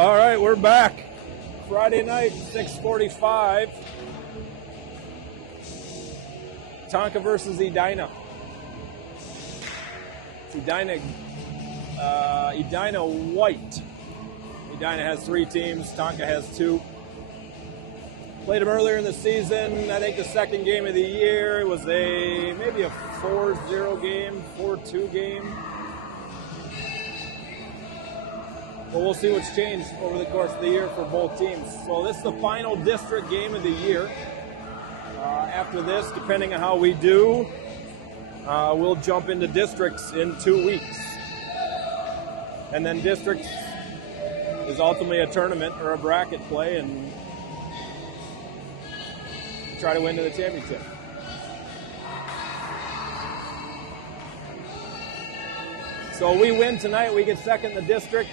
All right, we're back. Friday night, 6:45. Tonka versus Edina. It's Edina white. Edina has 3 teams. Tonka has 2. Played them earlier in the season. I think the second game of the year. It was maybe a 4-0 game, 4-2 game. But we'll see what's changed over the course of the year for both teams. So this is the final district game of the year. After this, depending on how we do, we'll jump into districts in 2 weeks. And then districts is ultimately a tournament or a bracket play and try to win to the championship. So we win tonight, we get second in the district.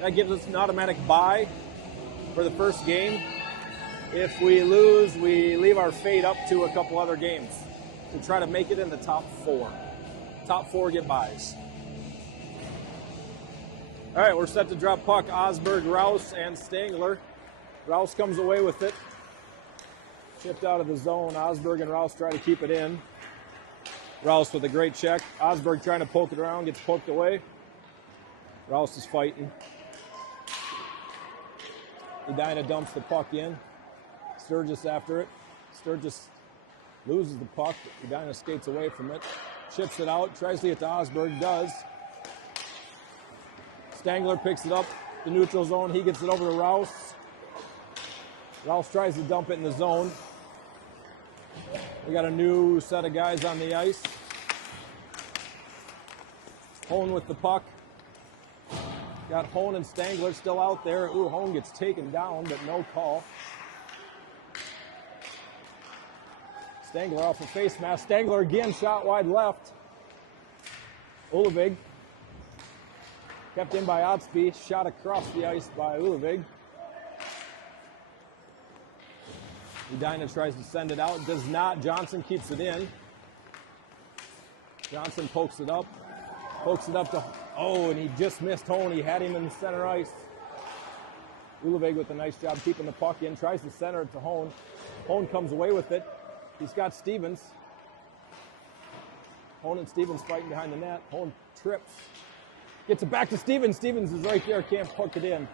That gives us an automatic bye for the first game. If we lose, we leave our fate up to a couple other games to try to make it in the top 4. Top 4 get byes. All right, we're set to drop puck. Osberg, Rouse, and Stangler. Rouse comes away with it. Chipped out of the zone. Osberg and Rouse try to keep it in. Rouse with a great check. Osberg trying to poke it around, gets poked away. Rouse is fighting. Edina dumps the puck in. Sturgis after it. Sturgis loses the puck. Edina skates away from it. Chips it out. Tries to get to Osberg. Does. Stangler picks it up. The neutral zone. He gets it over to Rouse. Rouse tries to dump it in the zone. We got a new set of guys on the ice. Hone with the puck. Got Hone and Stangler still out there. Ooh, Hone gets taken down, but no call. Stangler off a face mask. Stangler again, shot wide left. Ulevig. Kept in by Otsby. Shot across the ice by Ulevig. Edina tries to send it out. Does not. Johnson keeps it in. Johnson pokes it up. Pokes it up to... Oh, and he just missed Hone. He had him in the center ice. Ulevig with a nice job keeping the puck in. Tries to center it to Hone. Hone comes away with it. He's got Stevens. Hone and Stevens fighting behind the net. Hone trips. Gets it back to Stevens. Stevens is right there. Can't poke it in.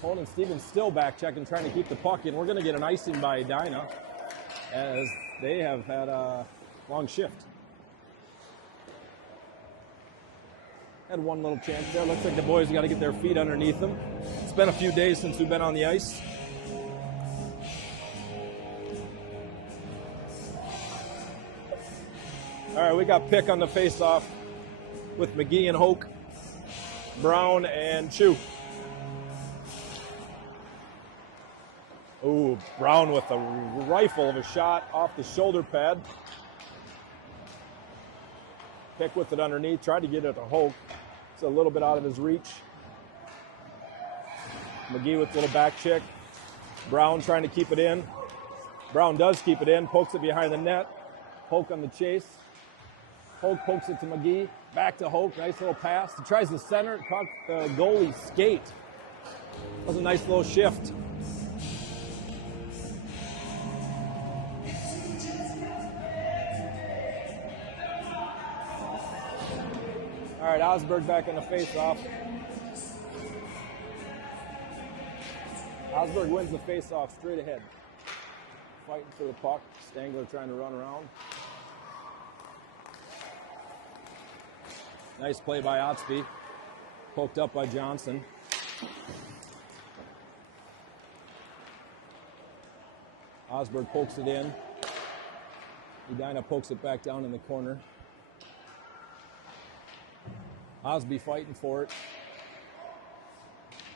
Hone and Stevens still back checking, trying to keep the puck in. We're going to get an icing by Edina as they have had a long shift. Had one little chance there. Looks like the boys got to get their feet underneath them. It's been a few days since we've been on the ice. All right, we got pick on the face-off with McGee and Hoke, Brown and Chu. Ooh, Brown with a rifle of a shot off the shoulder pad. Pick with it underneath, tried to get it to Hoke. It's a little bit out of his reach. McGee with a little back check. Brown trying to keep it in. Brown does keep it in, pokes it behind the net. Hoke on the chase. Hoke pokes it to McGee. Back to Hoke, nice little pass. He tries to center it, caught the goalie's skate. That was a nice little shift. All right, Osberg back in the face-off. Osberg wins the face-off straight ahead. Fighting for the puck. Stangler trying to run around. Nice play by Otsby. Poked up by Johnson. Osberg pokes it in. Edina pokes it back down in the corner. Osby fighting for it.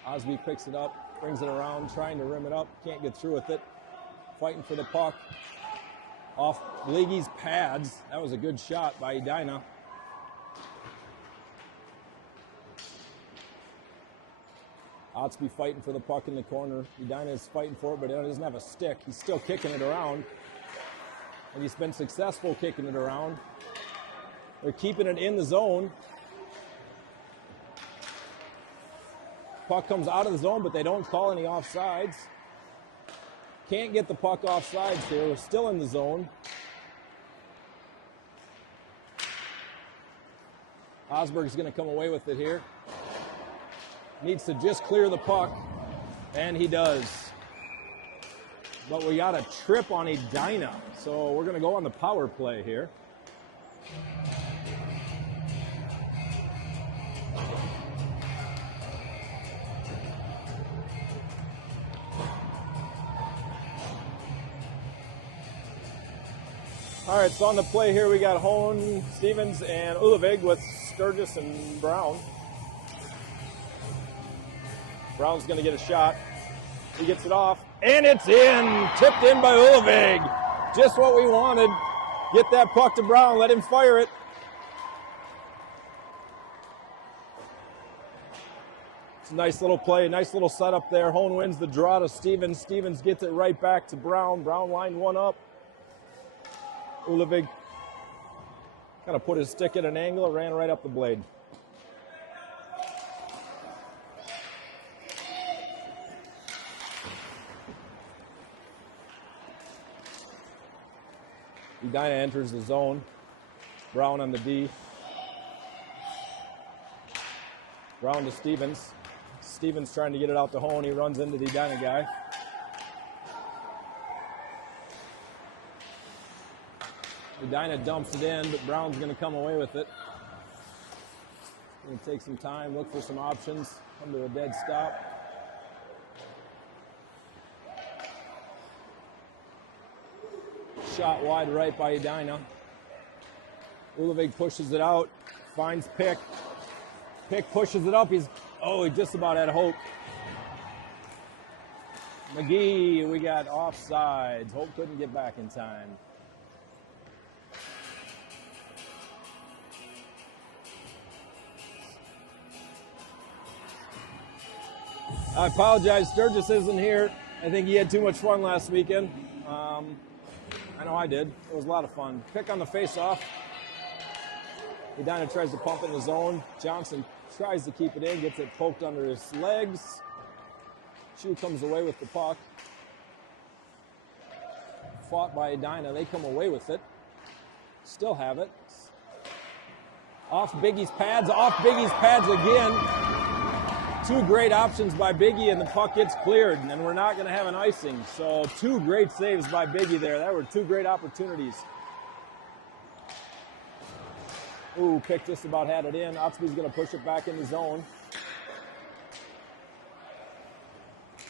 Osby picks it up, brings it around, trying to rim it up. Can't get through with it. Fighting for the puck. Off Leahy's pads. That was a good shot by Edina. Otsby fighting for the puck in the corner. Edina is fighting for it, but he doesn't have a stick. He's still kicking it around. And he's been successful kicking it around. They're keeping it in the zone. Puck comes out of the zone, but they don't call any offsides. Can't get the puck offsides here. We're still in the zone. Osberg's going to come away with it here. Needs to just clear the puck, and he does. But we got a trip on Edina, so we're going to go on the power play here. All right, so on the play here, we got Hone, Stevens, and Ulevig with Sturgis and Brown. Brown's going to get a shot. He gets it off, and it's in. Tipped in by Ulevig. Just what we wanted. Get that puck to Brown. Let him fire it. It's a nice little play, nice little setup there. Hone wins the draw to Stevens. Stevens gets it right back to Brown. Brown lined one up. Ulevig kind of put his stick at an angle, ran right up the blade. Edina enters the zone. Brown on the D. Brown to Stevens. Stevens trying to get it out to Hone. He runs into the Edina guy. Edina dumps it in, but Brown's going to come away with it. Going to take some time, look for some options, come to a dead stop. Shot wide right by Edina. Ulevig pushes it out, finds Pick. Pick pushes it up. He just about had hope. McGee, we got offsides. Hope couldn't get back in time. I apologize, Sturgis isn't here. I think he had too much fun last weekend. I know I did. It was a lot of fun. Pick on the face-off. Edina tries to pump in the zone. Johnson tries to keep it in, gets it poked under his legs. Shoe comes away with the puck. Fought by Edina. They come away with it. Still have it. Off Biggie's pads again. Two great options by Biggie, and the puck gets cleared, and we're not going to have an icing. So two great saves by Biggie there. That were two great opportunities. Ooh, Pick just about had it in. Otsby's going to push it back in the zone.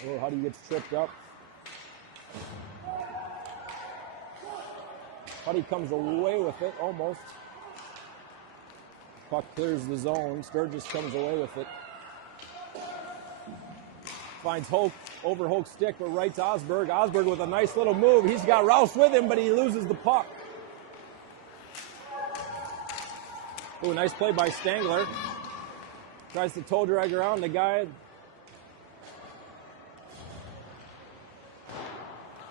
Oh, Huddy gets tripped up. Huddy comes away with it, almost. Puck clears the zone. Sturgis comes away with it. Finds Hoke, over Hoke's stick, but right to Osberg. Osberg with a nice little move. He's got Rouse with him, but he loses the puck. Ooh, nice play by Stangler. Tries to toe drag around the guy.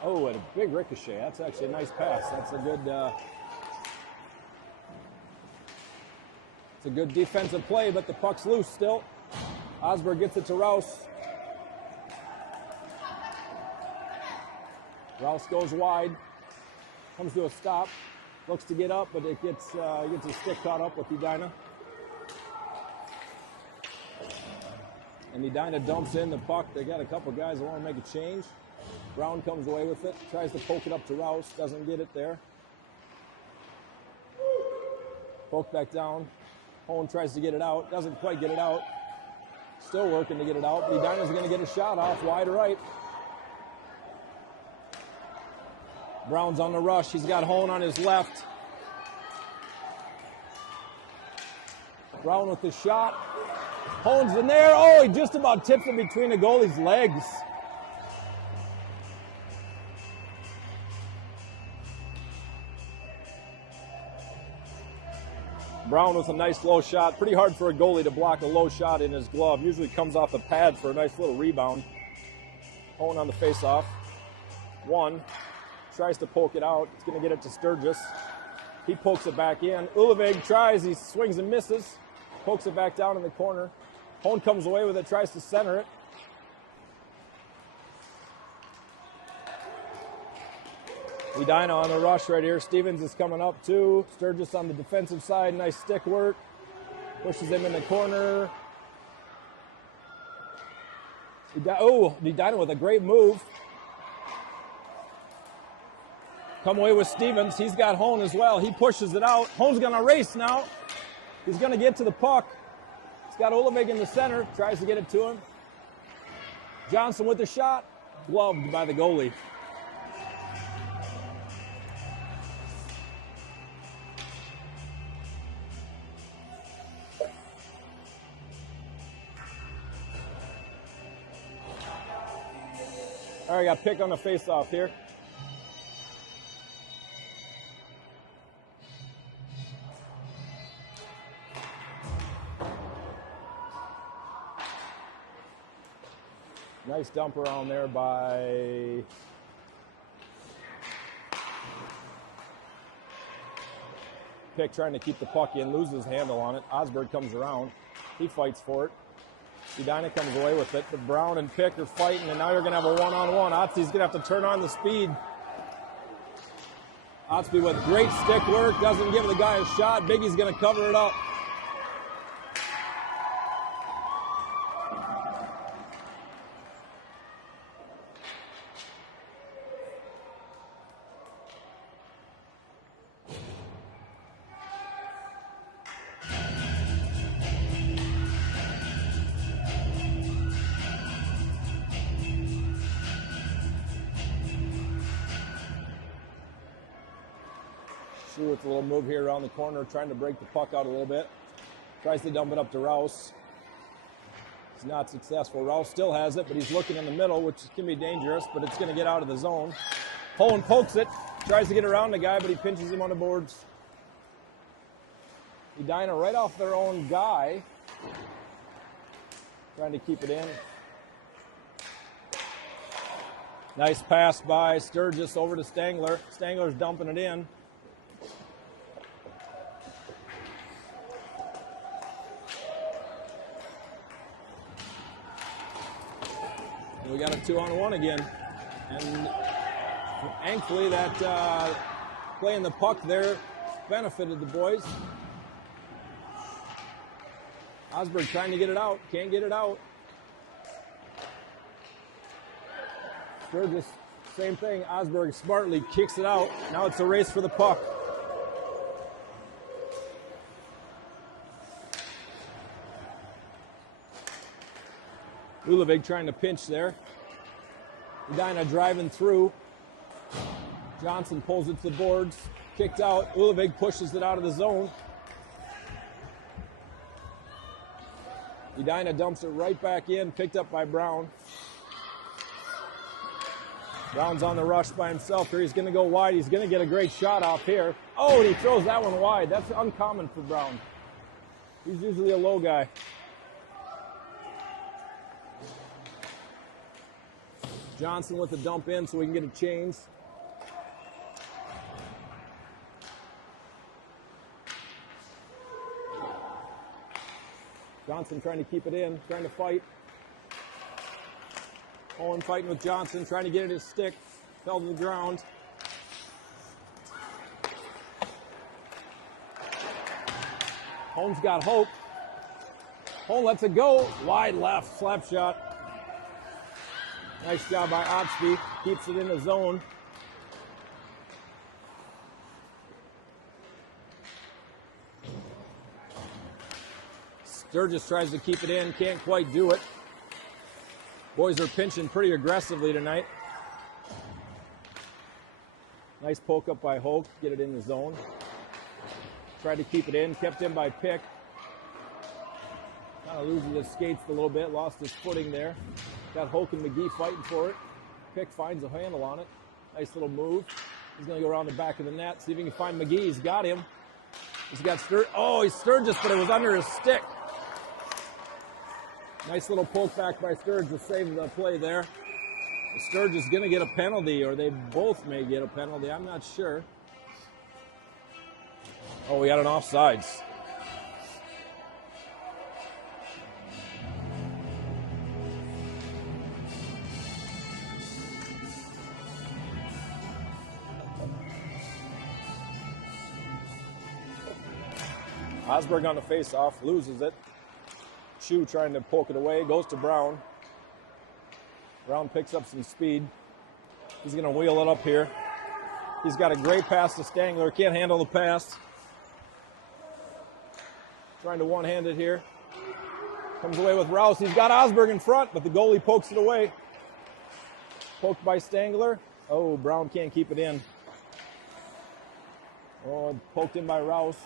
Oh, and a big ricochet. That's actually a nice pass. That's a good, it's a good defensive play, but the puck's loose still. Osberg gets it to Rouse. Rouse goes wide, comes to a stop, looks to get up, but it gets his stick caught up with Edina. And Edina dumps in the puck. They got a couple guys that want to make a change. Brown comes away with it, tries to poke it up to Rouse, doesn't get it there. Poke back down. Hone tries to get it out, doesn't quite get it out. Still working to get it out. Edina's going to get a shot off wide right. Brown's on the rush. He's got Hone on his left. Brown with the shot. Hone's in there. Oh, he just about tips it between the goalie's legs. Brown with a nice low shot. Pretty hard for a goalie to block a low shot in his glove. Usually comes off the pad for a nice little rebound. Hone on the face-off. One. Tries to poke it out. He's going to get it to Sturgis. He pokes it back in. Ulevig tries. He swings and misses. Pokes it back down in the corner. Hone comes away with it, tries to center it. Edina on the rush right here. Stevens is coming up too. Sturgis on the defensive side. Nice stick work. Pushes him in the corner. Edina with a great move. Come away with Stevens. He's got Hone as well. He pushes it out. Hone's going to race now. He's going to get to the puck. He's got Olevig in the center. Tries to get it to him. Johnson with the shot. Gloved by the goalie. All right, got Pick on the face-off here. Nice dump around there by Pick, trying to keep the puck in, loses handle on it. Osberg comes around. He fights for it. Edina comes away with it, but Brown and Pick are fighting, and now you're going to have a one-on-one. Otzi's going to have to turn on the speed. Otsby with great stick work, doesn't give the guy a shot. Biggie's going to cover it up. With a little move here around the corner, trying to break the puck out a little bit. Tries to dump it up to Rouse. It's not successful. Rouse still has it, but he's looking in the middle, which can be dangerous, but it's going to get out of the zone. Hone pokes it, tries to get around the guy, but he pinches him on the boards. Edina right off their own guy, trying to keep it in. Nice pass by Sturgis over to Stangler. Stangler's dumping it in. We got a 2-on-1 again, and thankfully that playing the puck there benefited the boys. Osberg trying to get it out, can't get it out. Sturgis, same thing. Osberg smartly kicks it out. Now it's a race for the puck. Ulevig trying to pinch there. Edina driving through. Johnson pulls it to the boards. Kicked out. Ulevig pushes it out of the zone. Edina dumps it right back in. Picked up by Brown. Brown's on the rush by himself here. He's going to go wide. He's going to get a great shot off here. Oh, and he throws that one wide. That's uncommon for Brown. He's usually a low guy. Johnson with the dump in so we can get a change. Johnson trying to keep it in, trying to fight. Owen fighting with Johnson, trying to get at his stick. Fell to the ground. Holmes got hope. Hone lets it go. Wide left, slap shot. Nice job by Otsby. Keeps it in the zone. Sturgis tries to keep it in. Can't quite do it. Boys are pinching pretty aggressively tonight. Nice poke up by Hoke. Get it in the zone. Tried to keep it in. Kept in by Pick. Kind of loses his skates a little bit. Lost his footing there. Got Hoke and McGee fighting for it. Pick finds a handle on it. Nice little move. He's going to go around the back of the net. See if he can find McGee. He's got him. He's got he's Sturgis, but it was under his stick. Nice little poke back by Sturgis to save the play there. Sturgis going to get a penalty, or they both may get a penalty. I'm not sure. Oh, we got an offsides. Osberg on the face-off, loses it. Chu trying to poke it away, goes to Brown. Brown picks up some speed. He's going to wheel it up here. He's got a great pass to Stangler, can't handle the pass. Trying to one-hand it here. Comes away with Rouse. He's got Osberg in front, but the goalie pokes it away. Poked by Stangler. Oh, Brown can't keep it in. Oh, poked in by Rouse.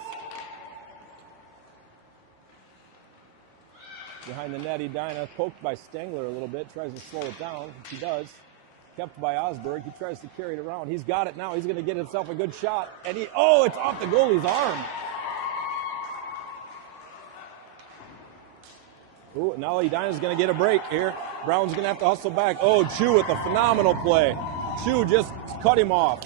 Behind the net, Edina, poked by Stangler a little bit, tries to slow it down. He does. Kept by Osberg. He tries to carry it around. He's got it now. He's going to get himself a good shot. And it's off the goalie's arm. Ooh, now Edina's going to get a break here. Brown's going to have to hustle back. Oh, Chu with a phenomenal play. Chu just cut him off.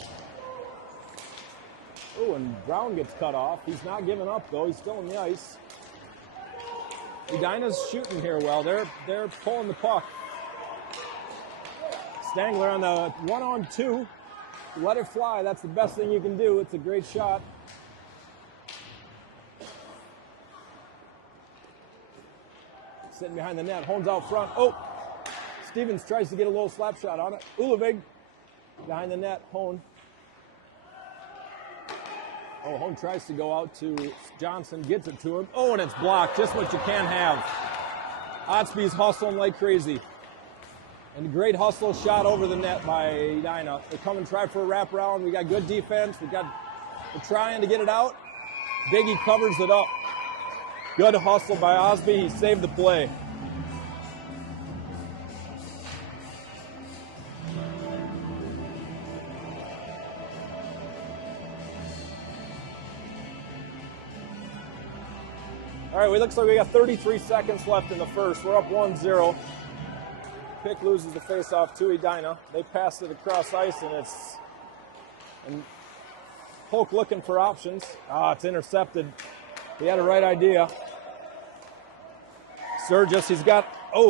Oh, and Brown gets cut off. He's not giving up, though. He's still on the ice. Edina's shooting here well. They're pulling the puck. Stangler on the 1-on-2. Let it fly. That's the best thing you can do. It's a great shot. Sitting behind the net. Hohn's out front. Oh! Stevens tries to get a little slap shot on it. Ulovig behind the net. Hohn. Oh, Hohn tries to go out to Johnson, gets it to him. Oh, and it's blocked, just what you can't have. Otsby's hustling like crazy. And a great hustle shot over the net by Edina. They come and try for a wraparound. We got good defense. We're trying to get it out. Biggie covers it up. Good hustle by Osby. He saved the play. All right, it looks like we got 33 seconds left in the first. We're up 1-0. Pick loses the faceoff to Edina. They pass it across ice, and Polk looking for options. It's intercepted. He had a right idea. Sturgis, he's got,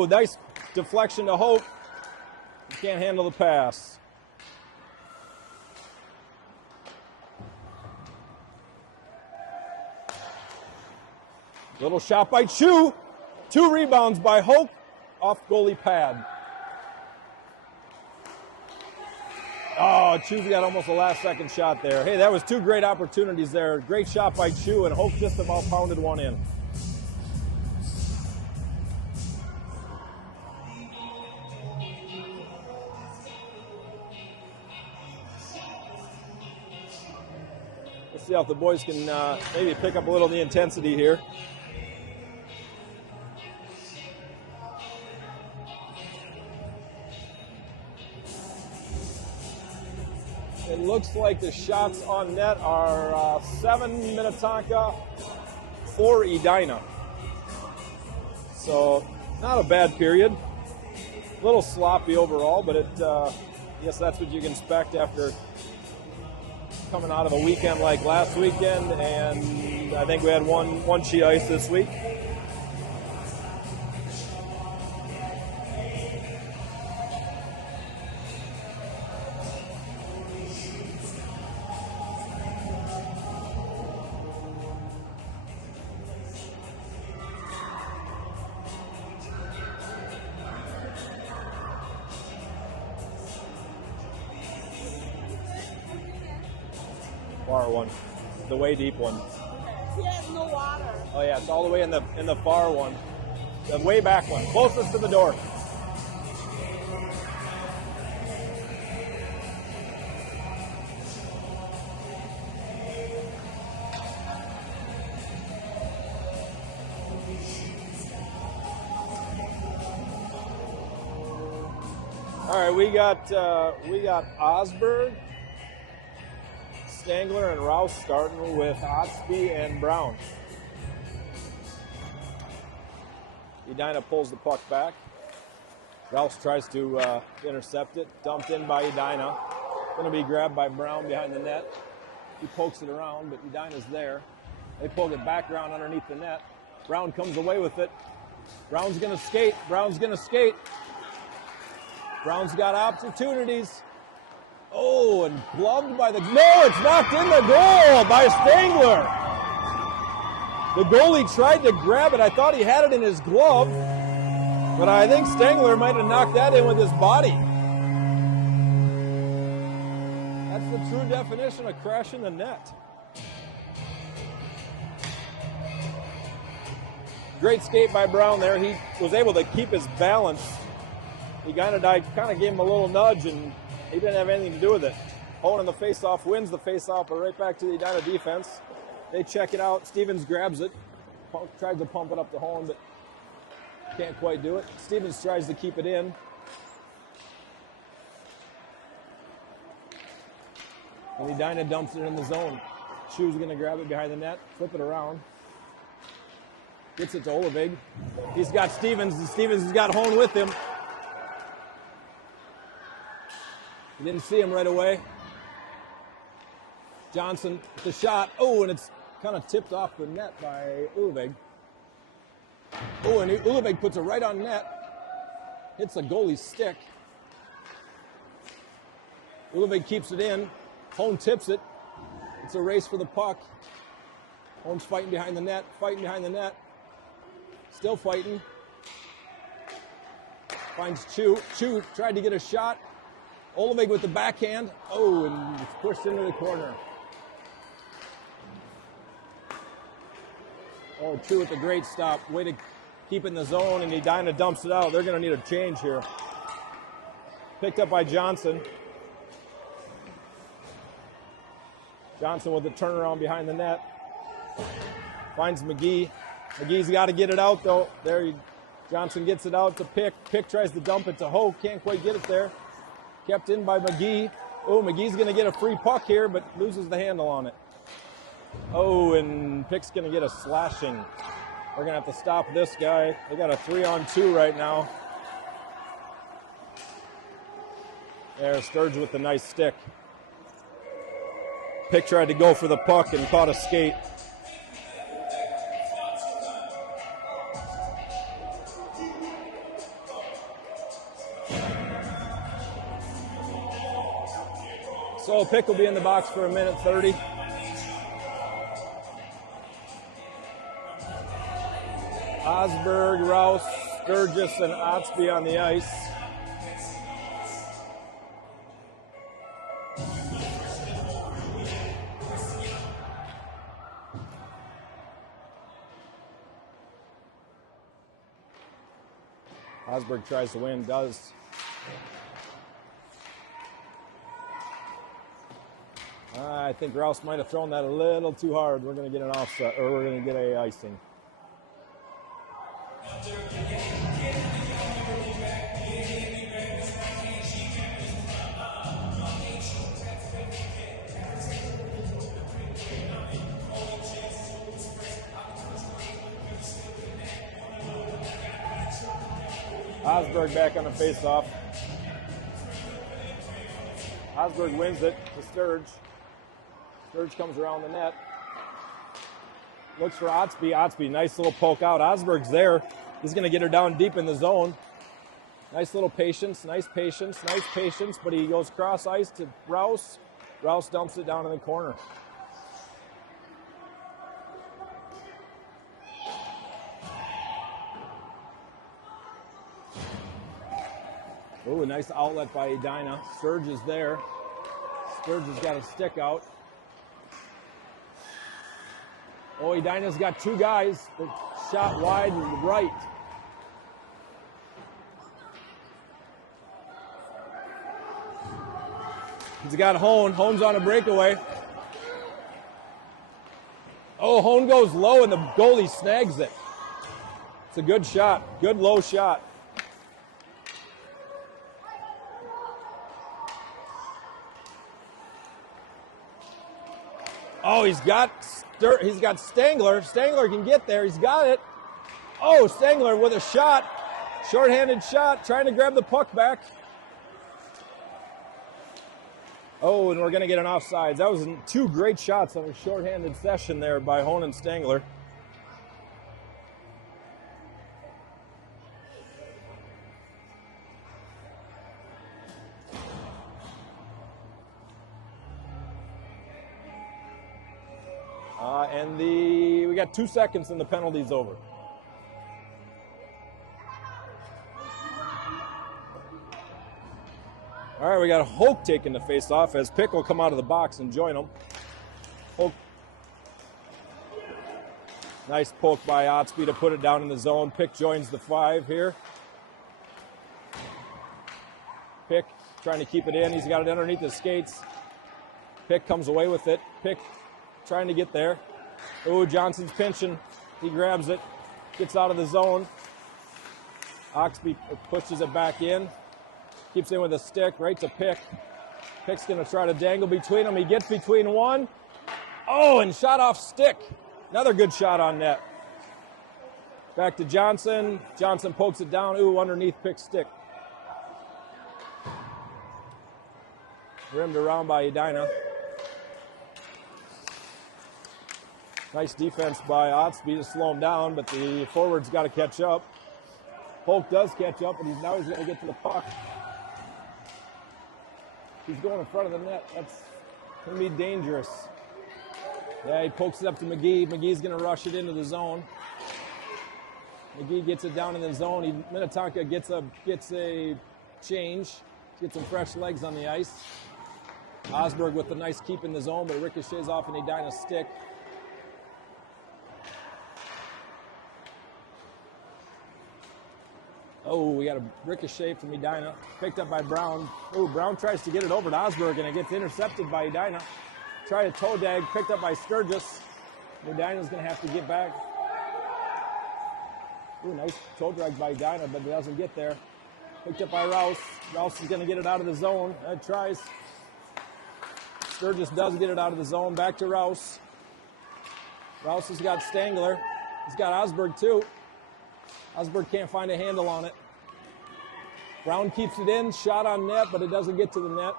nice deflection to Hope. He can't handle the pass. Little shot by Chu. 2 rebounds by Hope off goalie pad. Oh, Chu's got almost a last-second shot there. Hey, that was 2 great opportunities there. Great shot by Chu, and Hope just about pounded one in. Let's see if the boys can maybe pick up a little of the intensity here. It looks like the shots on net are 7 Minnetonka, 4 Edina. So not a bad period. A little sloppy overall, but I guess that's what you can expect after coming out of a weekend like last weekend, and I think we had one sheet ice this week. Far one, the way deep one. He has no water. Oh yeah, it's all the way in the far one, the way back one, closest to the door. All right, we got Osberg, Stangler, and Rouse starting with Otsby and Brown. Edina pulls the puck back. Rouse tries to intercept it. Dumped in by Edina. Going to be grabbed by Brown behind the net. He pokes it around, but Edina's there. They poke it back around underneath the net. Brown comes away with it. Brown's going to skate. Brown's going to skate. Brown's got opportunities. Oh, and gloved by the... No, it's knocked in the goal by Stangler. The goalie tried to grab it. I thought he had it in his glove, but I think Stengler might have knocked that in with his body. That's the true definition of crashing the net. Great skate by Brown there. He was able to keep his balance. He kind of gave him a little nudge, and he didn't have anything to do with it. Hone in the faceoff wins the faceoff, but right back to the Edina defense. They check it out. Stevens grabs it, tries to pump it up to Hone, but can't quite do it. Stevens tries to keep it in. And Edina dumps it in the zone. Shu's going to grab it behind the net, flip it around. Gets it to Olevig. He's got Stevens, and Stevens has got Hone with him. He didn't see him right away. Johnson with the shot. Oh, and it's kind of tipped off the net by Olevig. Oh, and Olevig puts it right on net. Hits the goalie's stick. Olevig keeps it in. Hone tips it. It's a race for the puck. Hone's fighting behind the net, Still fighting. Finds Chu. Chu tried to get a shot. Olevig with the backhand. Oh, and it's pushed into the corner. Oh, Chu with a great stop. Way to keep in the zone, and Edina dumps it out. They're going to need a change here. Picked up by Johnson. Johnson with the turnaround behind the net. Finds McGee. McGee's got to get it out, though. Johnson gets it out to Pick. Pick tries to dump it to Hoke. Can't quite get it there. Kept in by McGee. Oh, McGee's going to get a free puck here, but loses the handle on it. Oh, and Pick's going to get a slashing. We're going to have to stop this guy. They got a 3-on-2 right now. There, Sturge with the nice stick. Pick tried to go for the puck and caught a skate. So Pick will be in the box for 1:30. Osberg, Rouse, Sturgis, and Otsby on the ice. Osberg tries to win, does. I think Rouse might have thrown that a little too hard. We're going to get an offset, or we're going to get a icing. Osberg back on the faceoff. Osberg wins it to Sturge. Sturge comes around the net. Looks for Otsby. Otsby, nice little poke out. Osberg's there. He's going to get her down deep in the zone. Nice little patience, nice patience, but he goes cross ice to Rouse. Rouse dumps it down in the corner. Oh, a nice outlet by Edina. Sturge is there. Sturge has got a stick out. Oh, Edina's got two guys, but shot wide and right. He's got Hone. Hone's on a breakaway. Oh, Hone goes low and the goalie snags it. It's a good shot. Good low shot. Oh, he's got Stengler. Stengler can get there. He's got it. Oh, Stengler with a shot. Short-handed shot, trying to grab the puck back. Oh, and we're going to get an offsides. That was two great shots on a short-handed session there by Hone and Stengler. And we got 2 seconds and the penalty's over. All right, we got Hoke taking the face-off as Pick will come out of the box and join him. Hoke. Nice poke by Otsby to put it down in the zone. Pick joins the 5 here. Pick trying to keep it in. He's got it underneath his skates. Pick comes away with it. Pick trying to get there. Oh, Johnson's pinching. He grabs it, gets out of the zone. Oxby pushes it back in. Keeps in with a stick, right to Pick. Pick's going to try to dangle between them. He gets between one. Oh, and shot off stick. Another good shot on net. Back to Johnson. Johnson pokes it down. Ooh, underneath Pick's stick. Rimmed around by Edina. Nice defense by Otsby to slow him down, but the forward's got to catch up. Polk does catch up, and now he's going to get to the puck. He's going in front of the net. That's going to be dangerous. Yeah, he pokes it up to McGee. McGee's going to rush it into the zone. McGee gets it down in the zone. Minnetonka gets a change, gets some fresh legs on the ice. Osberg with a nice keep in the zone, but ricochets off an Edina stick. Oh, we got a ricochet from Edina, picked up by Brown. Oh, Brown tries to get it over to Osberg, and it gets intercepted by Edina. Try a toe dag, picked up by Sturgis. Edina's going to have to get back. Ooh, nice toe drag by Edina, but it doesn't get there. Picked up by Rouse. Rouse is going to get it out of the zone. Tries. Sturgis does get it out of the zone. Back to Rouse. Rouse has got Stangler. He's got Osberg too. Osberg can't find a handle on it. Brown keeps it in, shot on net, but it doesn't get to the net.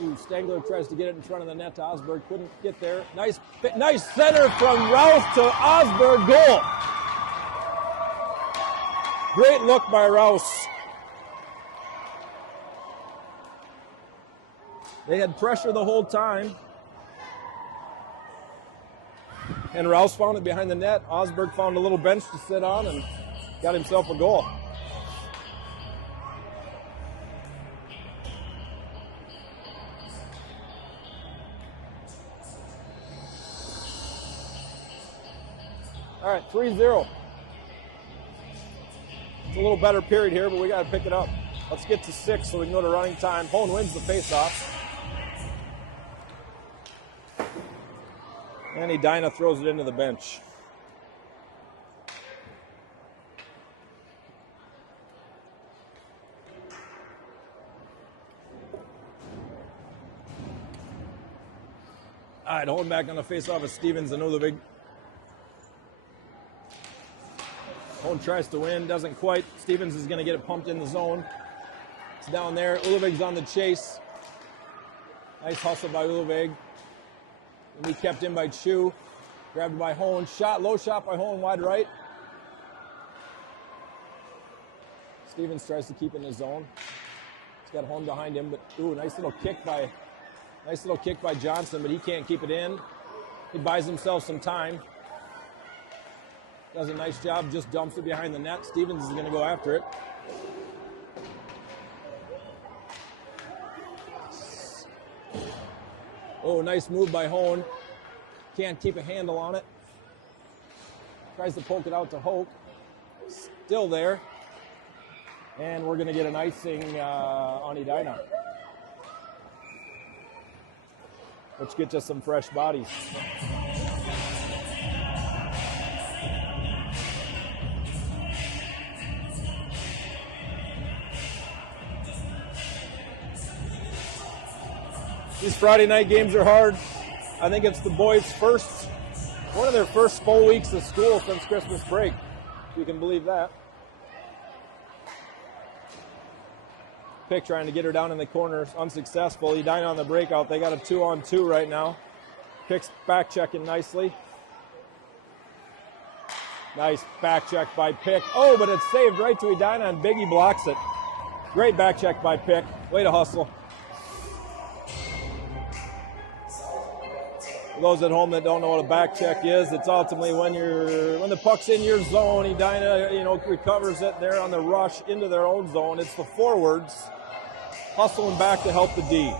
Ooh, Stangler tries to get it in front of the net to Osberg, couldn't get there. Nice center from Rouse to Osberg, goal. Great look by Rouse. They had pressure the whole time. And Rouse found it behind the net. Osberg found a little bench to sit on and got himself a goal. All right, 3-0. It's a little better period here, but we got to pick it up. Let's get to 6 so we can go to running time. Hone wins the faceoff. And Edina throws it into the bench. All right, holding back on the faceoff is Stevens and Ulevig. Hone tries to win, doesn't quite. Stevens is going to get it pumped in the zone. It's down there. Ulevig's on the chase. Nice hustle by Ulevig. And he kept in by Chu. Grabbed by Hone. Low shot by Hone, wide right. Stevens tries to keep in the zone. He's got Hone behind him, but ooh, nice little kick by Johnson, but he can't keep it in. He buys himself some time. Does a nice job, just dumps it behind the net. Stevens is going to go after it. Oh, nice move by Hone. Can't keep a handle on it. Tries to poke it out to Hoke. Still there. And we're going to get an icing on Edina, which gets us some fresh bodies. These Friday night games are hard. I think it's the boys' one of their first full weeks of school since Christmas break. If you can believe that. Pick trying to get her down in the corners, unsuccessful. Edina on the breakout. They got a 2-on-2 right now. Pick's back checking nicely. Nice back check by Pick. Oh, but it's saved right to Edina, and Biggie blocks it. Great back check by Pick. Way to hustle. For those at home that don't know what a back check is, it's ultimately when the puck's in your zone, Edina, recovers it there on the rush into their own zone. It's the forwards hustling back to help the D.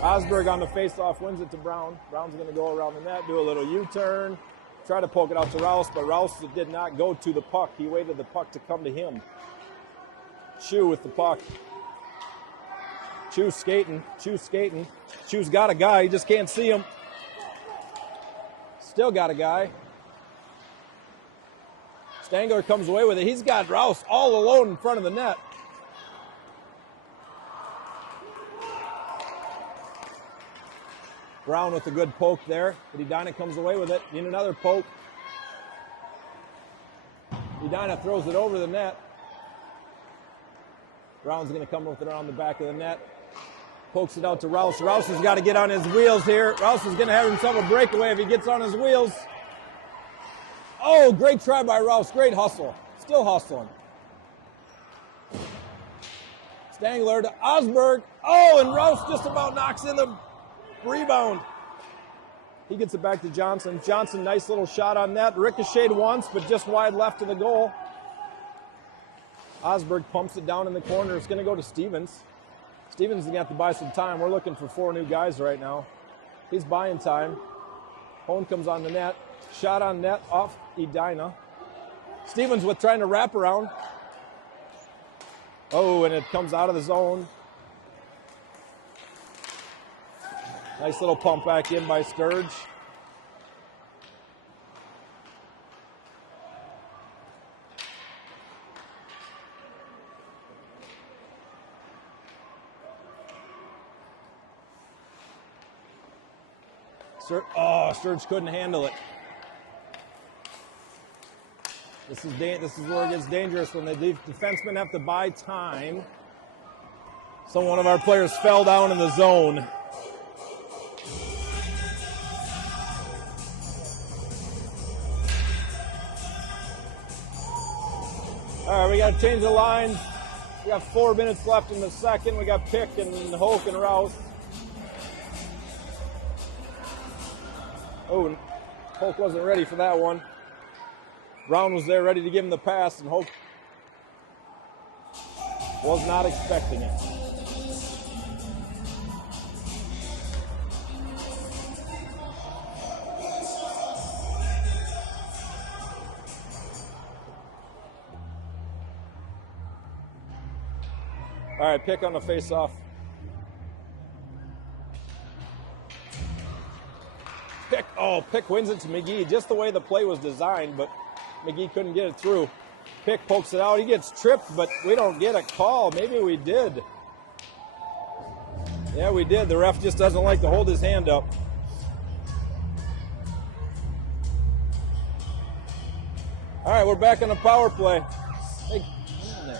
Osberg on the faceoff wins it to Brown. Brown's going to go around the net, do a little U-turn, try to poke it out to Rouse, but Rouse did not go to the puck. He waited the puck to come to him. Chu with the puck. Chu's skating. Chu's got a guy. He just can't see him. Still got a guy. Stangler comes away with it. He's got Rouse all alone in front of the net. Brown with a good poke there. But Edina comes away with it. Need another poke. Edina throws it over the net. Brown's going to come with it around the back of the net. Pokes it out to Rouse. Rouse has got to get on his wheels here. Rouse is going to have himself a breakaway if he gets on his wheels. Oh, great try by Rouse. Great hustle. Still hustling. Stangler to Osberg. Oh, and Rouse just about knocks in the rebound. He gets it back to Johnson. Johnson, nice little shot on net. Ricocheted once, but just wide left of the goal. Osberg pumps it down in the corner. It's going to go to Stevens. Stevens is going to have to buy some time. We're looking for 4 new guys right now. He's buying time. Hone comes on the net. Shot on net off Edina. Stevens with trying to wrap around. Oh, and it comes out of the zone. Nice little pump back in by Sturge. Sturge couldn't handle it. This is where it gets dangerous when the defensemen have to buy time. So one of our players fell down in the zone. All right, we got to change the lines. We got 4 minutes left in the second. We got Pick and Hoke and Rouse. Oh, Hoke wasn't ready for that one. Brown was there ready to give him the pass, and Hoke was not expecting it. All right, Pick on the face-off. Pick wins it to McGee, just the way the play was designed, but McGee couldn't get it through. Pick pokes it out. He gets tripped, but we don't get a call. Maybe we did. Yeah, we did. The ref just doesn't like to hold his hand up. All right, we're back on the power play. Hey, come on there.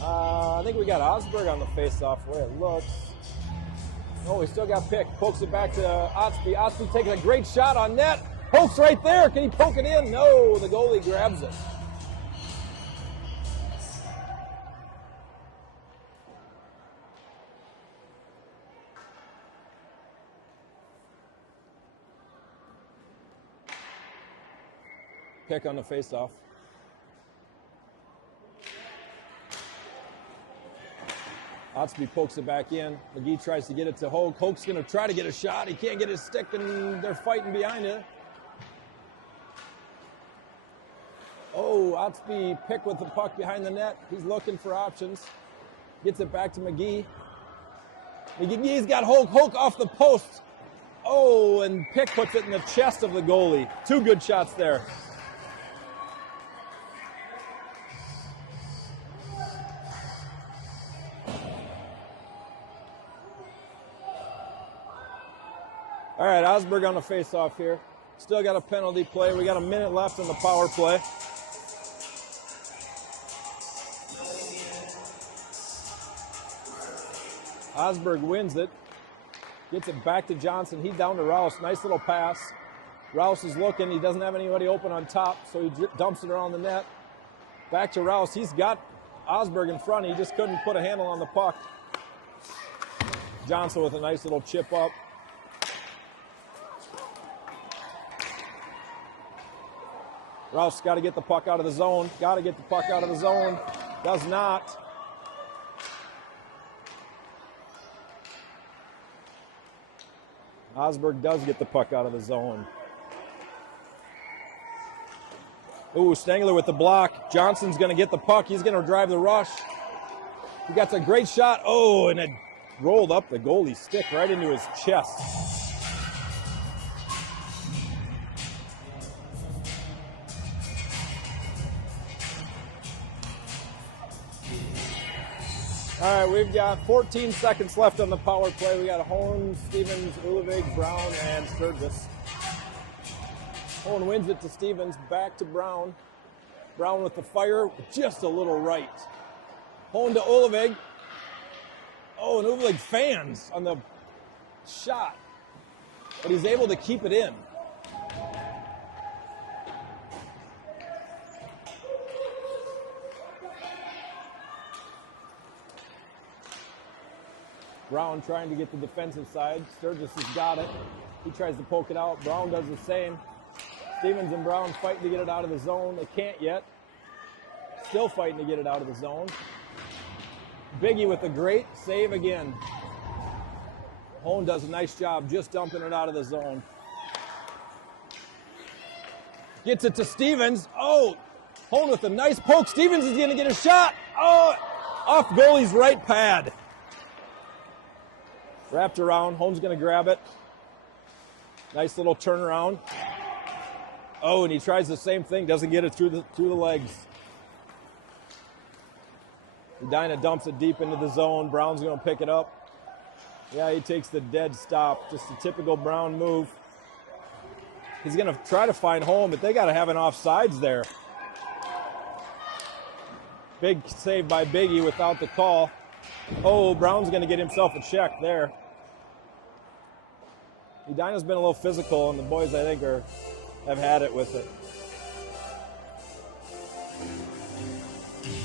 I think we got Osberg on the face-off, the way it looks. Oh, we still got Pick. Pokes it back to Otsby. Otsby taking a great shot on net. Hoke's right there. Can he poke it in? No, the goalie grabs it. Pick on the face-off. Otsby pokes it back in. McGee tries to get it to Hoke. Hoke's going to try to get a shot. He can't get his stick, and they're fighting behind it. Oh, Otsby Pick with the puck behind the net. He's looking for options. Gets it back to McGee. McGee's got Hoke. Hoke off the post. Oh, and Pick puts it in the chest of the goalie. 2 good shots there. All right, Osberg on the face-off here. Still got a penalty play. We got a minute left in the power play. Osberg wins it. Gets it back to Johnson. He's down to Rouse. Nice little pass. Rouse is looking. He doesn't have anybody open on top, so he dumps it around the net. Back to Rouse. He's got Osberg in front. He just couldn't put a handle on the puck. Johnson with a nice little chip up. Rouse got to get the puck out of the zone. Got to get the puck out of the zone. Does not. Osberg does get the puck out of the zone. Ooh, Stengler with the block. Johnson's going to get the puck. He's going to drive the rush. He got a great shot. Oh, and it rolled up the goalie's stick right into his chest. All right, we've got 14 seconds left on the power play. We got Hone, Stevens, Ulevig, Brown, and Sturgis. Hone wins it to Stevens, back to Brown. Brown with the fire, just a little right. Hone to Ulevig. Oh, and Ulevig fans on the shot, but he's able to keep it in. Brown trying to get the defensive side. Sturgis has got it. He tries to poke it out. Brown does the same. Stevens and Brown fighting to get it out of the zone. They can't yet. Still fighting to get it out of the zone. Biggie with a great save again. Hone does a nice job just dumping it out of the zone. Gets it to Stevens. Oh, Hone with a nice poke. Stevens is going to get a shot. Oh, off goalie's right pad. Wrapped around. Hone's going to grab it. Nice little turnaround. Oh, and he tries the same thing. Doesn't get it through the legs. Edina dumps it deep into the zone. Brown's going to pick it up. Yeah, he takes the dead stop. Just a typical Brown move. He's going to try to find home, but they got to have an offsides there. Big save by Biggie without the call. Oh, Brown's going to get himself a check there. Edina's been a little physical, and the boys, I think, have had it with it.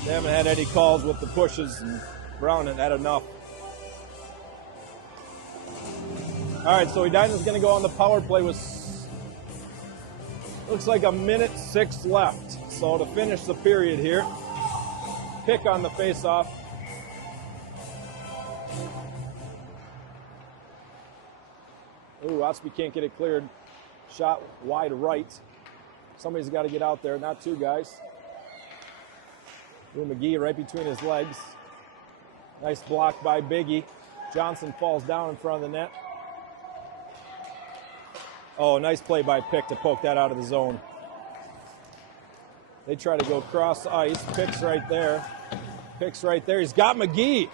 They haven't had any calls with the pushes, and Brown had enough. All right, so Edina's going to go on the power play with, looks like 1:06 left. So to finish the period here, pick on the faceoff. Ooh, Otsby can't get it cleared. Shot wide right. Somebody's got to get out there, not two guys. Ooh, McGee right between his legs. Nice block by Biggie. Johnson falls down in front of the net. Oh, nice play by Pick to poke that out of the zone. They try to go cross ice. Pick's right there. Pick's right there. He's got McGee.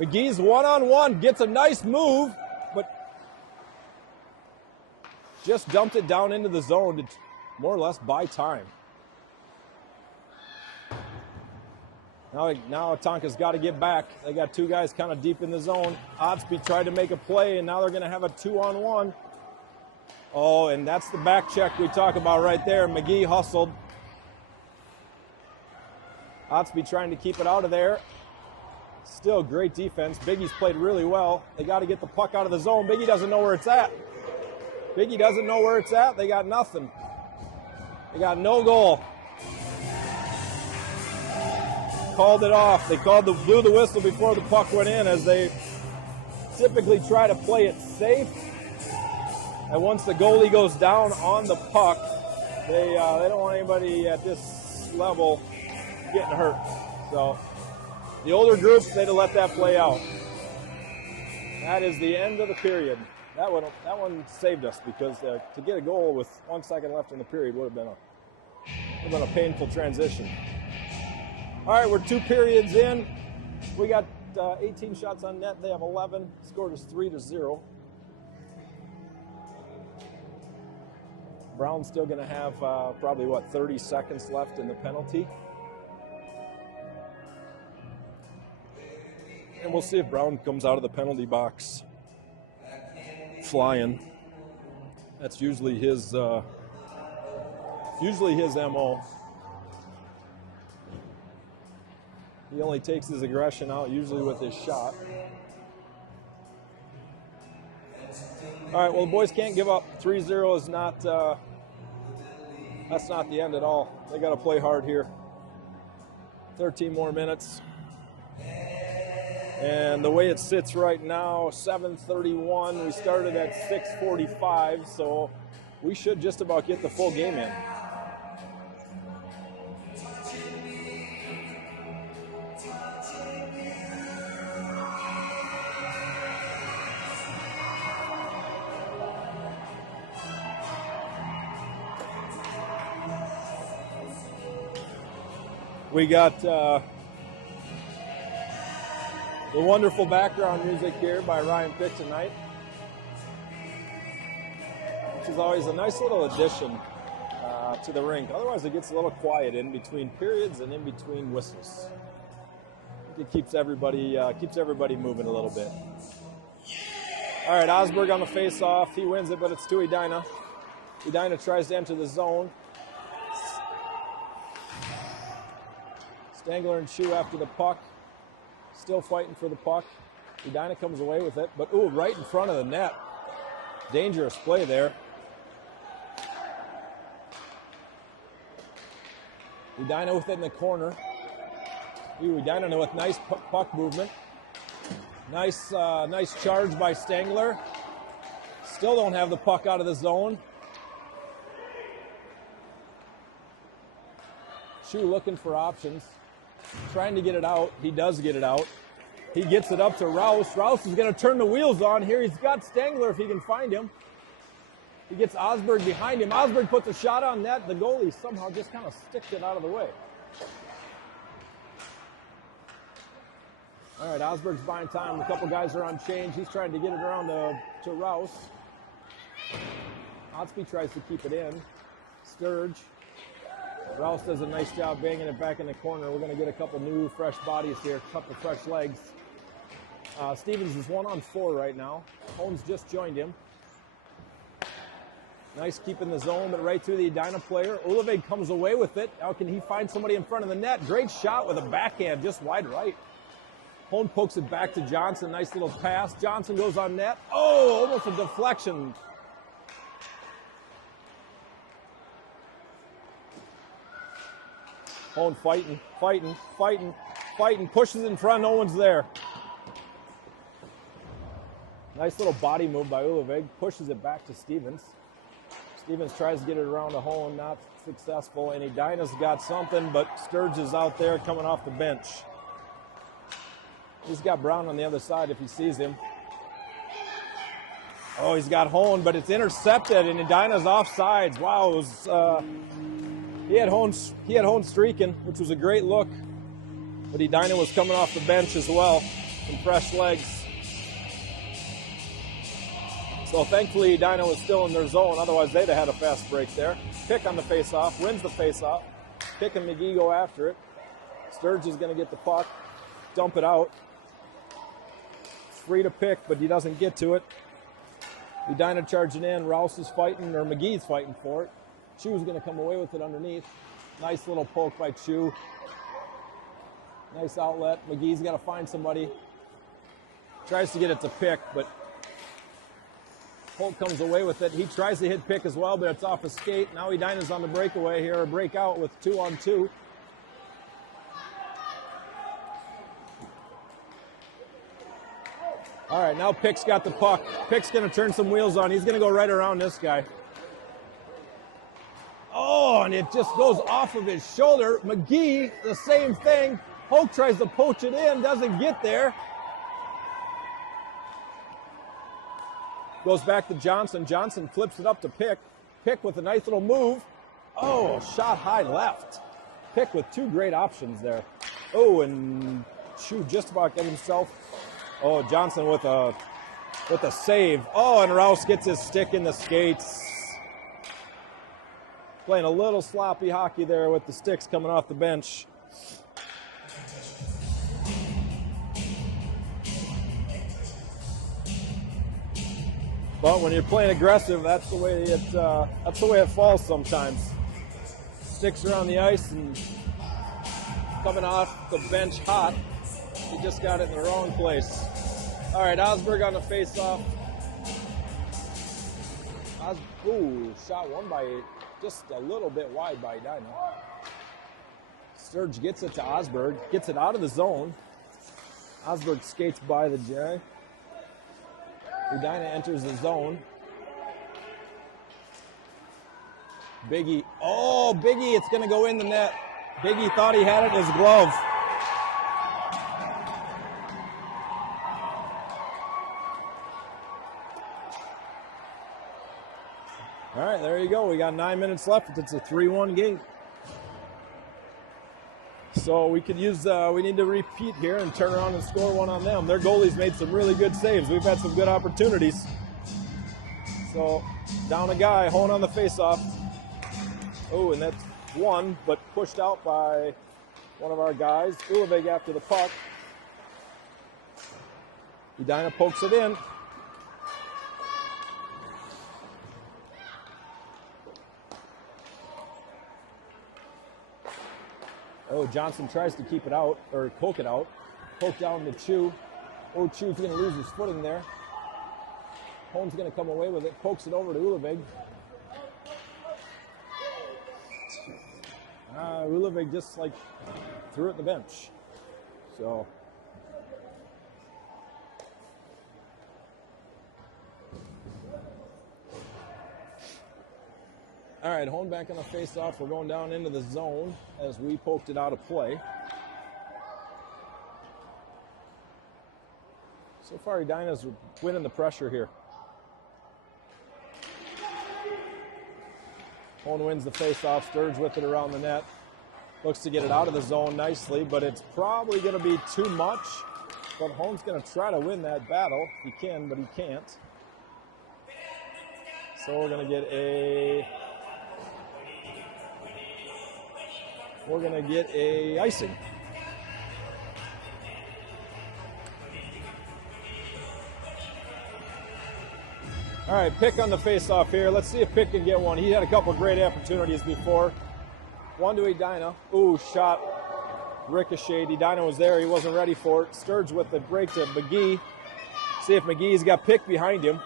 McGee's one-on-one. Gets a nice move, but just dumped it down into the zone to more or less buy time. Now Tonka's got to get back. They got two guys kind of deep in the zone. Otsby tried to make a play, and now they're going to have a 2-on-1. Oh, and that's the back check we talk about right there. McGee hustled. Otsby trying to keep it out of there. Still great defense. Biggie's played really well. They got to get the puck out of the zone. Biggie doesn't know where it's at. Biggie doesn't know where it's at. They got nothing. They got no goal. Called it off. They blew the whistle before the puck went in, as they typically try to play it safe. And once the goalie goes down on the puck, they don't want anybody at this level getting hurt. So the older groups, they'd have let that play out. That is the end of the period. That one saved us, because to get a goal with 1 second left in the period would have been a painful transition. All right, we're 2 periods in. We got 18 shots on net. They have 11. Scored is 3-0. Brown's still going to have probably, 30 seconds left in the penalty. And we'll see if Brown comes out of the penalty box flying. That's usually his MO. He only takes his aggression out usually with his shot. All right, well, the boys can't give up. 3-0 is not, that's not the end at all. They got to play hard here. 13 more minutes. And the way it sits right now, 7:31. We started at 6:45, so we should just about get the full game in. We got the wonderful background music here by Ryan Pick tonight, which is always a nice little addition to the rink. Otherwise, it gets a little quiet in between periods and in between whistles. It keeps everybody moving a little bit. All right, Osberg on the face-off. He wins it, but it's to Edina. Edina tries to enter the zone. Stangler and Shu after the puck. Still fighting for the puck. Edina comes away with it, but ooh, right in front of the net. Dangerous play there. Edina with it in the corner. Ooh, Edina with nice puck movement. Nice charge by Stangler. Still don't have the puck out of the zone. Shu looking for options. Trying to get it out. He does get it out. He gets it up to Rouse. Rouse is going to turn the wheels on here. He's got Stangler if he can find him. He gets Osberg behind him. Osberg puts a shot on net. The goalie somehow just kind of sticks it out of the way. All right, Osberg's buying time. A couple guys are on change. He's trying to get it around to Rouse. Otsby tries to keep it in. Sturge. Rouse does a nice job banging it back in the corner. We're going to get a couple new fresh bodies here, a couple fresh legs. Stevens is 1-on-4 right now. Holmes just joined him. Nice keeping the zone, but right through the Edina player. Ulevig comes away with it. How can he find somebody in front of the net? Great shot with a backhand, just wide right. Holmes pokes it back to Johnson. Nice little pass. Johnson goes on net. Oh, almost a deflection. Holmes fighting, pushes in front, no one's there. Nice little body move by Ulevig, pushes it back to Stevens. Stevens tries to get it around to Holmes, not successful, and Edina's got something, but Sturge is out there coming off the bench. He's got Brown on the other side if he sees him. Oh, he's got Holmes, but it's intercepted, and Edina's offsides. Wow, it was... He had Holmes streaking, which was a great look. But Edina was coming off the bench as well. Some fresh legs. So thankfully Edina was still in their zone. Otherwise they'd have had a fast break there. Pick on the faceoff, wins the faceoff. Pick and McGee go after it. Sturge is going to get the puck, dump it out. Free to Pick, but he doesn't get to it. Edina charging in. Rouse is fighting, or McGee's fighting for it. Chu's going to come away with it underneath. Nice little poke by Chu. Nice outlet. McGee's got to find somebody. Tries to get it to Pick, but Holt comes away with it. He tries to hit Pick as well, but it's off his skate. Now Edina's on the breakaway here, or breakout with 2-on-2. All right, now Pick's got the puck. Pick's going to turn some wheels on. He's going to go right around this guy. Oh, and it just goes off of his shoulder. McGee, the same thing. Holt tries to poach it in, doesn't get there. Goes back to Johnson. Johnson flips it up to Pick. Pick with a nice little move. Oh, shot high left. Pick with two great options there. Oh, and Chu just about got himself. Oh, Johnson with a save. Oh, and Rouse gets his stick in the skates. Playing a little sloppy hockey there with the sticks coming off the bench. But when you're playing aggressive, that's the way it falls sometimes. Sticks around the ice and coming off the bench hot. He just got it in the wrong place. All right, Osberg on the face-off. Shot one by just a little bit wide by Edina. Sturge gets it to Osberg, gets it out of the zone. Osberg skates by the J. Edina enters the zone. Biggie. Oh, Biggie, it's going to go in the net. Biggie thought he had it in his glove. All right, there you go. We got 9 minutes left. It's a 3-1 game. So we could use, we need to repeat here and turn around and score one on them. Their goalies made some really good saves. We've had some good opportunities. So down a guy, holding on the faceoff. Oh, and that's one, but pushed out by one of our guys. Ulevig after the puck. Edina pokes it in. Oh, Johnson tries to keep it out, or poke it out. Poke down to Chu. Oh, Chu's going to lose his footing there. Holm's going to come away with it. Pokes it over to Ulevig. Ulevig just like threw it at the bench. So. All right, Holm back on the face-off. We're going down into the zone as we poked it out of play. So far, Edina's winning the pressure here. Holm wins the face-off. Sturge with it around the net. Looks to get it out of the zone nicely, but it's probably going to be too much. But Holm's going to try to win that battle. He can, but he can't. So we're going to get a... We're going to get a icing. All right, Pick on the face-off here. Let's see if Pick can get one. He had a couple of great opportunities before. One to Edina. Ooh, shot ricocheted. Edina was there. He wasn't ready for it. Sturge with the break to McGee. See if McGee's got Pick behind him.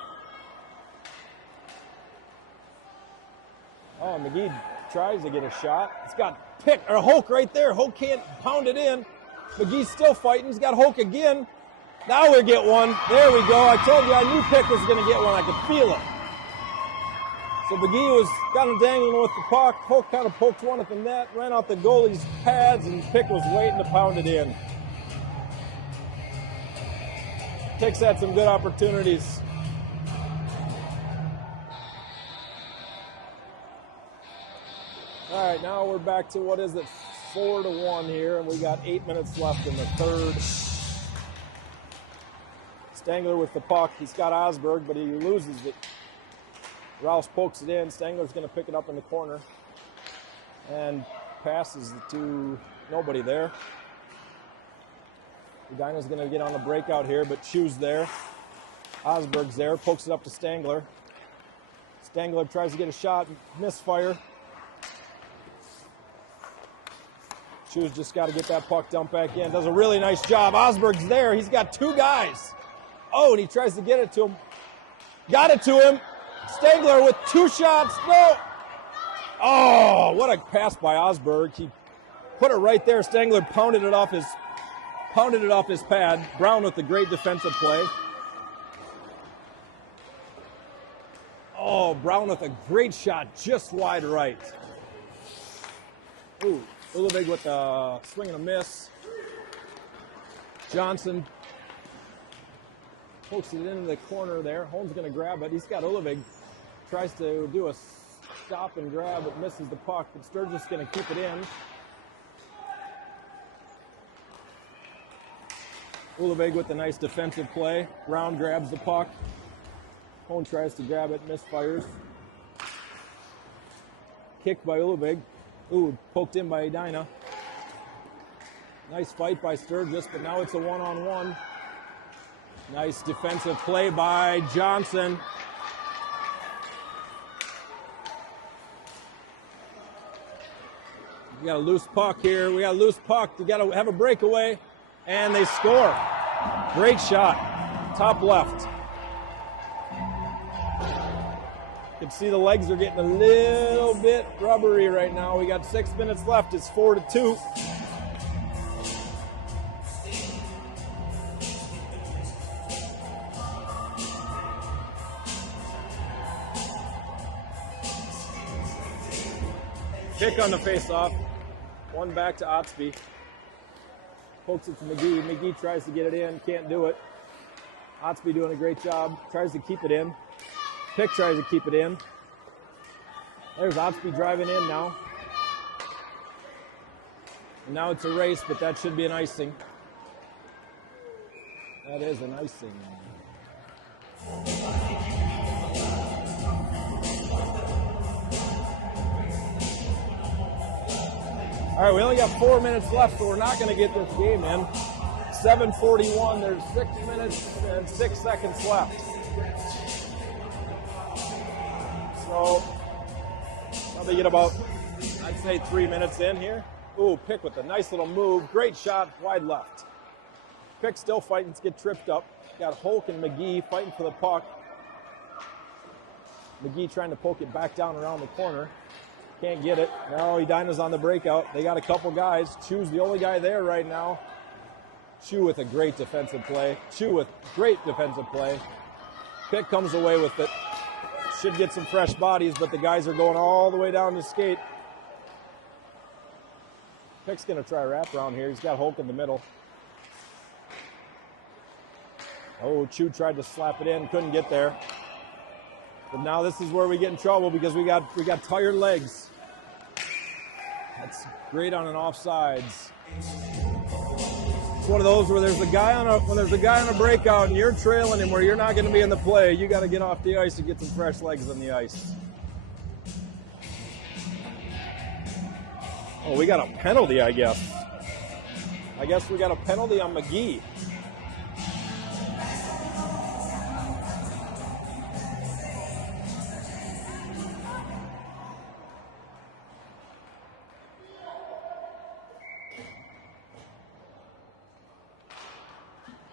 Oh, McGee tries to get a shot. It's got Pick or Hoke right there. Hoke can't pound it in. McGee's still fighting. He's got Hoke again. Now we get one. There we go. I told you I knew Pick was going to get one. I could feel it. So McGee got him dangling with the puck. Hoke kind of poked one at the net, ran out the goalie's pads, and Pick was waiting to pound it in. Pick's had some good opportunities. All right, now we're back to, 4-1 here, and we got 8 minutes left in the third. Stangler with the puck. He's got Osberg, but he loses it. Rouse pokes it in. Stangler's going to pick it up in the corner and passes it to nobody there. Edina's going to get on the breakout here, but Chu's there. Osberg's there. Pokes it up to Stangler. Stangler tries to get a shot. Misfire. Chu's just got to get that puck dumped back in. Does a really nice job. Osberg's there. He's got two guys. Oh, and he tries to get it to him. Got it to him. Stangler with two shots. No. Oh, what a pass by Osberg. He put it right there. Stangler pounded it off his pad. Brown with the great defensive play. Oh, Brown with a great shot just wide right. Ooh, Ulevig with a swing and a miss. Johnson pokes it into the corner there. Holm's going to grab it. He's got Ulevig. Tries to do a stop and grab, but misses the puck. But Sturgis going to keep it in. Ulevig with a nice defensive play. Brown grabs the puck. Holm tries to grab it, misfires. Kicked by Ulevig. Ooh, poked in by Edina. Nice fight by Sturgis, but now it's a one-on-one. Nice defensive play by Johnson. We got a loose puck here. We got a loose puck. You got to have a breakaway, and they score. Great shot. Top left. You can see the legs are getting a little bit rubbery right now. We got 6 minutes left. It's 4-2. Pick on the face-off. One back to Otsby. Pokes it to McGee. McGee tries to get it in. Can't do it. Otsby doing a great job. Tries to keep it in. Pick tries to keep it in. There's Otsby driving in now. And now it's a race, but that should be an icing. That is an icing. All right, we only got 4 minutes left, so we're not going to get this game in. 7:41, there's 6 minutes and 6 seconds left. So, probably get about, I'd say 3 minutes in here. Ooh, Pick with a nice little move. Great shot, wide left. Pick still fighting to get tripped up. Got Hulk and McGee fighting for the puck. McGee trying to poke it back down around the corner. Can't get it. Now Edina's on the breakout. They got a couple guys. Chu's the only guy there right now. Chu with a great defensive play. Chu with great defensive play. Pick comes away with it. Should get some fresh bodies, but the guys are going all the way down the skate. Pick's going to try a wraparound here. He's got Hulk in the middle. Oh, Chu tried to slap it in. Couldn't get there. But now this is where we get in trouble because we got tired legs. That's great on an offsides. It's one of those where there's a guy on a breakout and you're trailing him where you're not going to be in the play. You got to get off the ice and get some fresh legs on the ice. Oh, we got a penalty, I guess. I guess we got a penalty on McGee.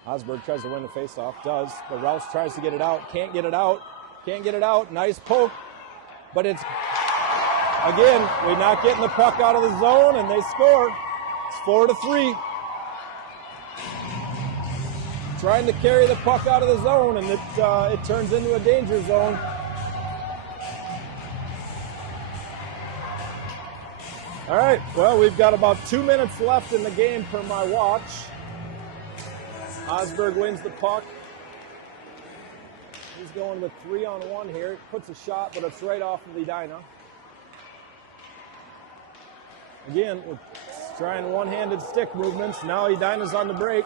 Osberg tries to win the faceoff, does, but Rouse tries to get it out, can't get it out, nice poke, but it's, again, we're not getting the puck out of the zone, and they score. It's 4-3. Trying to carry the puck out of the zone, and it turns into a danger zone. All right, well, we've got about 2 minutes left in the game per my watch. Osberg wins the puck. He's going with 3-on-1 here. Puts a shot, but it's right off of Edina. Again, we're trying one-handed stick movements. Now Edina's on the break.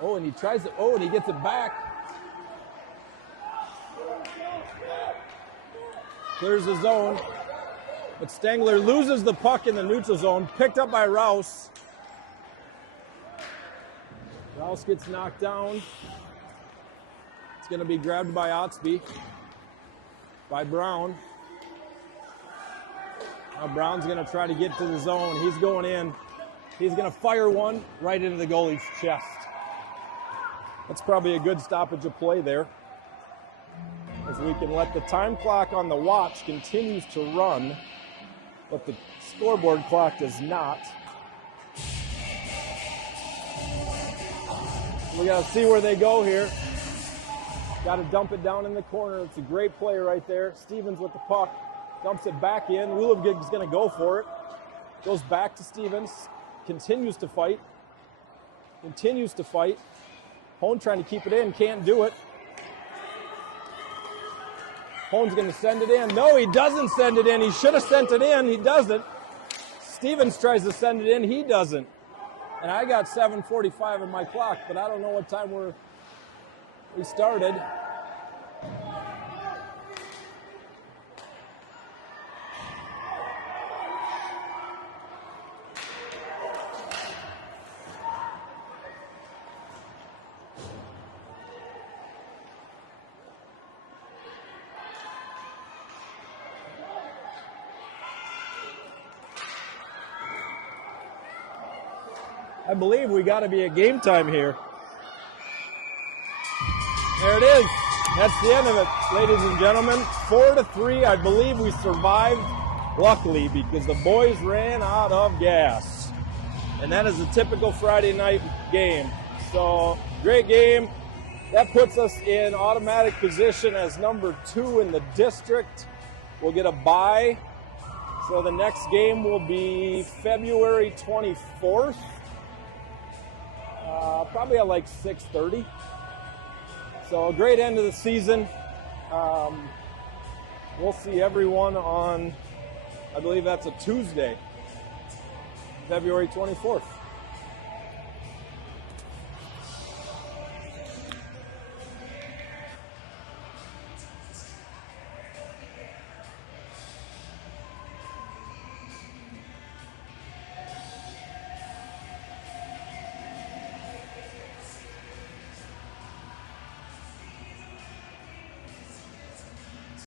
Oh, and he tries to, and he gets it back. Clears the zone. But Stengler loses the puck in the neutral zone, picked up by Rouse. Rouse gets knocked down. It's going to be grabbed by Otsby, by Brown. Now Brown's going to try to get to the zone. He's going in. He's going to fire one right into the goalie's chest. That's probably a good stoppage of play there, as we can let the time clock on the watch continues to run, but the scoreboard clock does not. We got to see where they go here. Got to dump it down in the corner. It's a great play right there. Stevens with the puck. Dumps it back in. Ulovgig's going to go for it. Goes back to Stevens. Continues to fight. Hone trying to keep it in. Can't do it. Hone's going to send it in. No, he doesn't send it in. He should have sent it in. He doesn't. Stevens tries to send it in. He doesn't. And I got 7:45 on my clock, but I don't know what time we started. I believe we got to be at game time here. There it is. That's the end of it, ladies and gentlemen. 4-3. I believe we survived, luckily, because the boys ran out of gas. And that is a typical Friday night game. So, great game. That puts us in automatic position as number 2 in the district. We'll get a bye. So the next game will be February 24th. Probably at like 6:30. So a great end of the season. We'll see everyone on, I believe that's a Tuesday, February 24th.